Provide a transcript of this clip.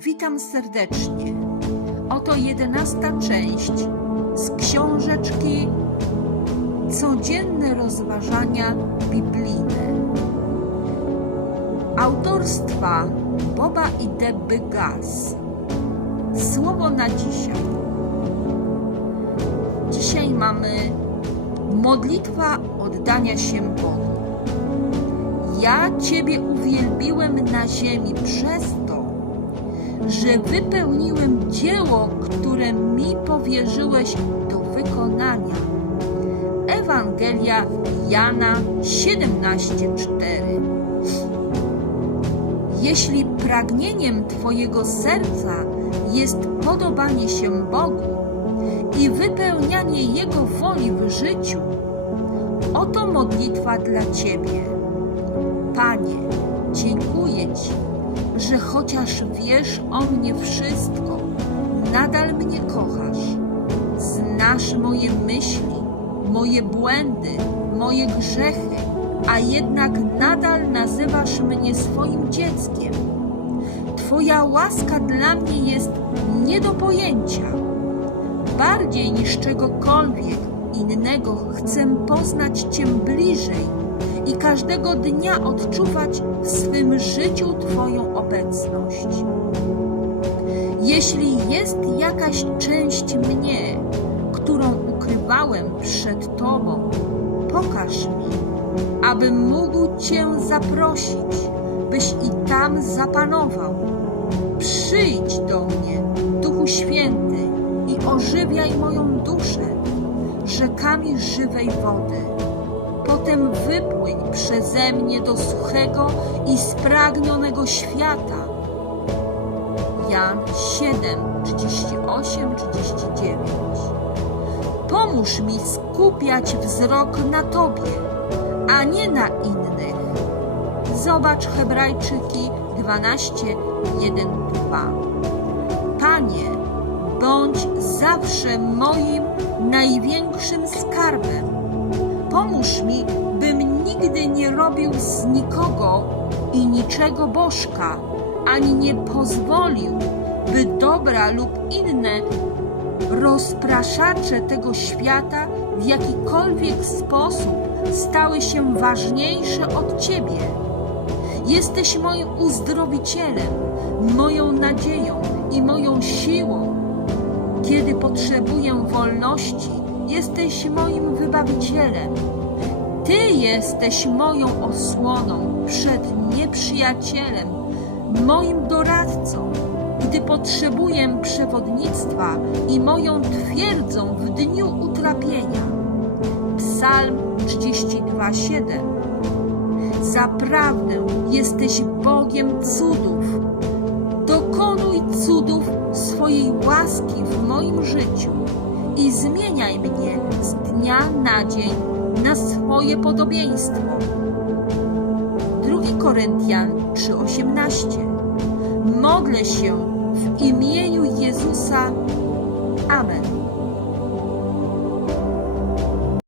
Witam serdecznie. Oto jedenasta część z książeczki Codzienne rozważania biblijne. Autorstwa Boba i Debby Gaz. Słowo na dzisiaj. Dzisiaj mamy modlitwa oddania się Bogu. Ja Ciebie uwielbiłem na ziemi przez to, że wypełniłem dzieło, które mi powierzyłeś do wykonania. Ewangelia Jana 17:4 Jeśli pragnieniem Twojego serca jest podobanie się Bogu i wypełnianie Jego woli w życiu, oto modlitwa dla Ciebie. Panie, dziękuję Ci, że chociaż wiesz o mnie wszystko, nadal mnie kochasz. Znasz moje myśli, moje błędy, moje grzechy, a jednak nadal nazywasz mnie swoim dzieckiem. Twoja łaska dla mnie jest nie do pojęcia. Bardziej niż czegokolwiek innego chcę poznać Cię bliżej i każdego dnia odczuwać w swym życiu Twoją obecność. Jeśli jest jakaś część mnie, którą ukrywałem przed Tobą, pokaż mi, abym mógł Cię zaprosić, byś i tam zapanował. Przyjdź do mnie, Duchu Święty, i ożywiaj moją duszę rzekami żywej wody. Potem wypłyń przeze mnie do suchego i spragnionego świata. Jan 7, 38, 39. Pomóż mi skupiać wzrok na Tobie, a nie na innych. Zobacz Hebrajczyki 12, 1, 2. Panie, bądź zawsze moim największym skarbem. Pomóż mi, bym nigdy nie robił z nikogo i niczego bożka, ani nie pozwolił, by dobra lub inne rozpraszacze tego świata w jakikolwiek sposób stały się ważniejsze od Ciebie. Jesteś moim uzdrowicielem, moją nadzieją i moją siłą. Kiedy potrzebuję wolności, jesteś moim wybawicielem. Ty jesteś moją osłoną przed nieprzyjacielem, moim doradcą, gdy potrzebuję przewodnictwa i moją twierdzą w dniu utrapienia. Psalm 32:7 Zaprawdę jesteś Bogiem cudów. Dokonuj cudów swojej łaski w moim życiu i zmieniaj mnie z dnia na dzień na swoje podobieństwo. 2 Koryntian 3:18 Modlę się w. Amen.